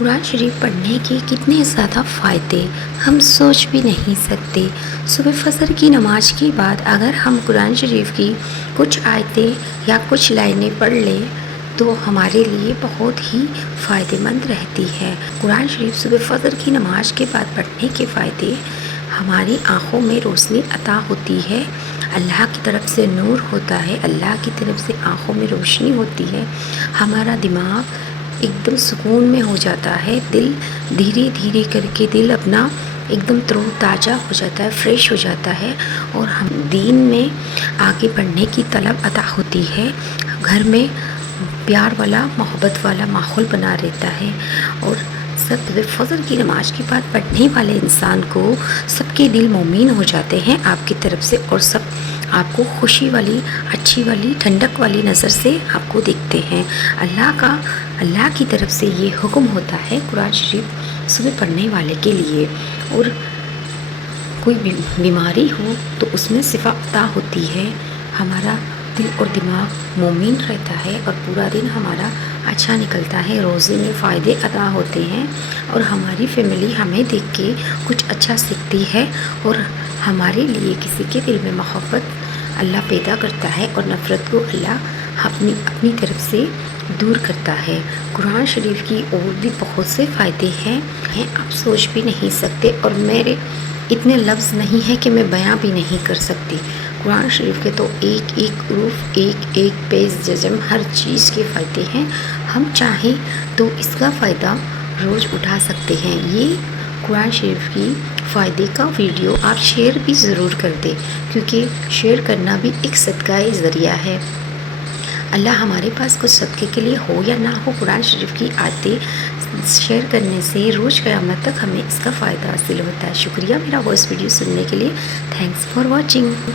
قرآن شریف پڑھنے کے کتنے زیادہ فائدے ہم سوچ بھی نہیں سکتے۔ صبح فجر کی نماز کے بعد اگر ہم قرآن شریف کی کچھ آیتیں یا کچھ لائنیں پڑھ لیں تو ہمارے لیے بہت ہی فائدہ مند رہتی ہے۔ قرآن شریف صبح فجر کی نماز کے بعد پڑھنے کے فائدے: ہماری آنکھوں میں روشنی عطا ہوتی ہے، اللہ کی طرف سے نور ہوتا ہے، اللہ کی طرف سے آنکھوں میں روشنی ہوتی ہے، ہمارا دماغ ایک دم سکون میں ہو جاتا ہے، دل دھیرے دھیرے کر کے دل اپنا ایک دم تر و تازہ ہو جاتا ہے، فریش ہو جاتا ہے، اور ہم دین میں آگے بڑھنے کی طلب عطا ہوتی ہے۔ گھر میں پیار والا محبت والا ماحول بنا رہتا ہے، اور سب فجر کی نماز کے بعد پڑھنے والے انسان کو سب کے دل مومن ہو جاتے ہیں آپ کی طرف سے، اور سب آپ کو خوشی والی، اچھی والی، ٹھنڈک والی نظر سے آپ کو دیکھتے ہیں۔ اللہ کی طرف سے یہ حکم ہوتا ہے قرآن شریف صبح پڑھنے والے کے لیے، اور کوئی بیماری ہو تو اس میں شفا عطا ہوتی ہے، ہمارا دل اور دماغ مومن رہتا ہے، اور پورا دن ہمارا اچھا نکلتا ہے، روزے میں فائدے عطا ہوتے ہیں، اور ہماری فیملی ہمیں دیکھ کے کچھ اچھا سیکھتی ہے، اور ہمارے لیے کسی کے دل میں محبت اللہ پیدا کرتا ہے، اور نفرت کو اللہ اپنی طرف سے دور کرتا ہے۔ قرآن شریف کی اور بھی بہت سے فائدے ہیں، آپ سوچ بھی نہیں سکتے، اور میرے اتنے لفظ نہیں ہیں کہ میں بیان بھی نہیں کر سکتی۔ قرآن شریف کے تو ایک ایک حروف، ایک ایک پیج جزم، ہر چیز کے فائدے ہیں، ہم چاہیں تو اس کا فائدہ روز اٹھا سکتے ہیں۔ یہ قرآن شریف کی فائدے کا ویڈیو آپ شیئر بھی ضرور کر دیں، کیونکہ شیئر کرنا بھی ایک صدقہ ذریعہ ہے۔ اللہ ہمارے پاس کچھ صدقے کے لیے ہو یا نہ ہو، قرآن شریف کی آیتیں شیئر کرنے سے روز قیامت تک ہمیں اس کا فائدہ حاصل ہوتا ہے۔ شکریہ میرا وائس ویڈیو سننے کے لیے، تھینکس فار واچنگ۔